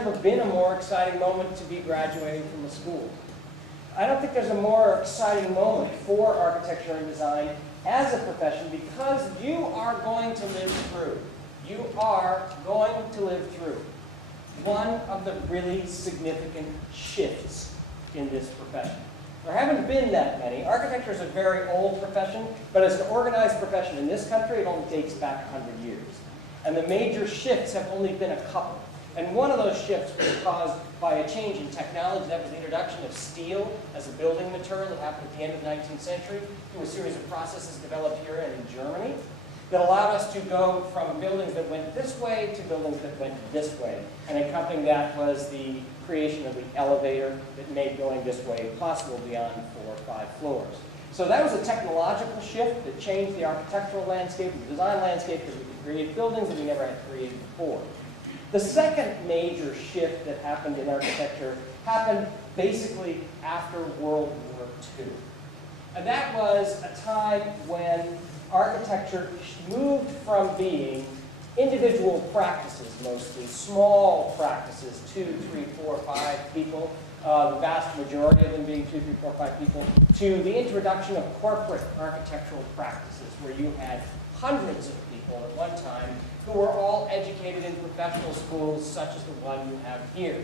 ever been a more exciting moment to be graduating from a school. I don't think there's a more exciting moment for architecture and design as a profession because you are going to live through. You are going to live through one of the really significant shifts in this profession. There haven't been that many. Architecture is a very old profession, but as an organized profession in this country, it only dates back 100 years. And the major shifts have only been a couple. And one of those shifts was caused by a change in technology. That was the introduction of steel as a building material that happened at the end of the 19th century through a series of processes developed here and in Germany that allowed us to go from buildings that went this way to buildings that went this way. And accompanying that was the creation of the elevator that made going this way possible beyond 4 or 5 floors. So that was a technological shift that changed the architectural landscape, the design landscape, because we could create buildings that we never had created before. The second major shift that happened in architecture happened basically after World War II. And that was a time when architecture moved from being individual practices, mostly small practices, 2, 3, 4, 5 people, the vast majority of them being 2, 3, 4, 5 people, to the introduction of corporate architectural practices where you had hundreds of people at one time who were all educated in professional schools such as the one you have here.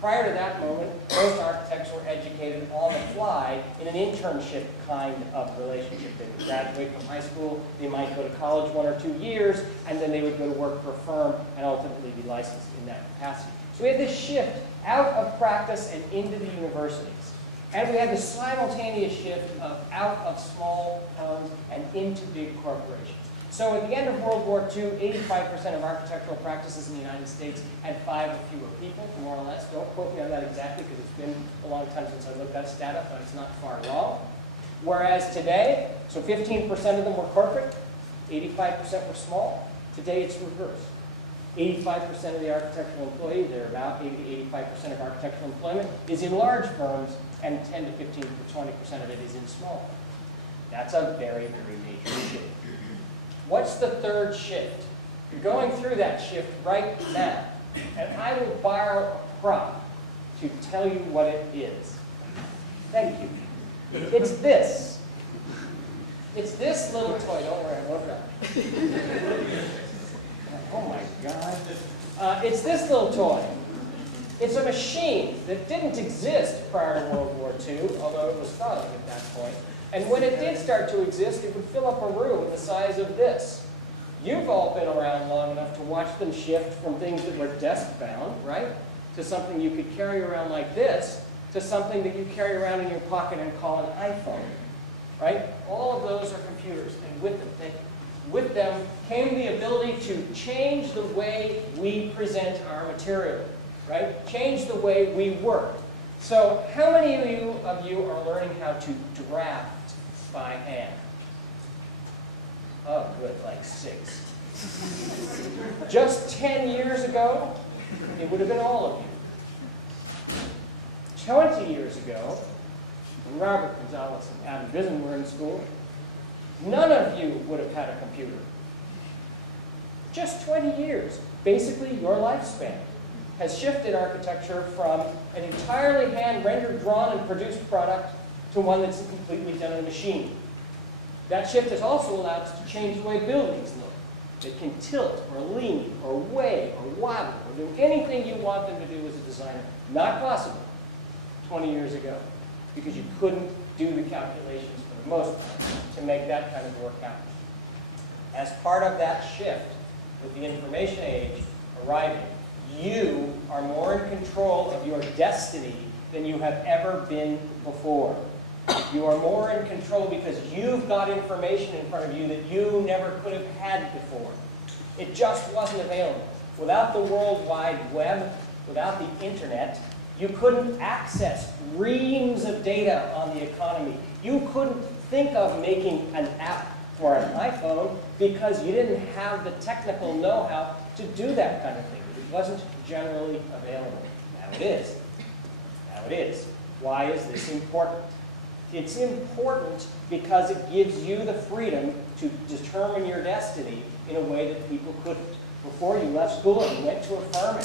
Prior to that moment, most architects were educated on the fly in an internship kind of relationship. They would graduate from high school, they might go to college 1 or 2 years, and then they would go to work for a firm and ultimately be licensed in that capacity. So we had this shift out of practice and into the universities. And we had the simultaneous shift out of small firms and into big corporations. So at the end of World War II, 85% of architectural practices in the United States had 5 or fewer people, more or less. Don't quote me on that exactly because it's been a long time since I looked that stat up, but it's not far wrong. Whereas today, so 15% of them were corporate, 85% were small. Today it's reversed. 85% of the architectural employees, there are about 80 to 85% of architectural employment, is in large firms, and 10 to 15 to 20% of it is in small firms. That's a very, very major shift. What's the third shift? You're going through that shift right now, and I will borrow a prop to tell you what it is. Thank you. It's this. It's this little toy. Don't worry, I won't drop. Oh my God. It's this little toy. It's a machine that didn't exist prior to World War II, although it was thought of at that point. And when it did start to exist, it would fill up a room the size of this. You've all been around long enough to watch them shift from things that were desk-bound, right, to something you could carry around like this, to something that you carry around in your pocket and call an iPhone, right? All of those are computers, and with them came the ability to change the way we present our material, right? Change the way we work. So how many of you are learning how to draft by hand? Oh, good, like 6. Just 10 years ago, it would have been all of you. 20 years ago, when Robert Gonzalez and Adam Bizen were in school, none of you would have had a computer. Just 20 years, basically your lifespan, has shifted architecture from an entirely hand-rendered, drawn, and produced product to one that's completely done in a machine. That shift has also allowed us to change the way buildings look. They can tilt, or lean, or weigh, or wobble, or do anything you want them to do as a designer. Not possible 20 years ago, because you couldn't do the calculations for the most part to make that kind of work happen. As part of that shift, with the information age arriving, you are more in control of your destiny than you have ever been before. You are more in control because you've got information in front of you that you never could have had before. It just wasn't available. Without the World Wide Web, without the internet, you couldn't access reams of data on the economy. You couldn't think of making an app for an iPhone because you didn't have the technical know-how to do that kind of thing. It wasn't generally available. Now it is. Now it is. Why is this important? It's important because it gives you the freedom to determine your destiny in a way that people couldn't. Before you left school and went to a firm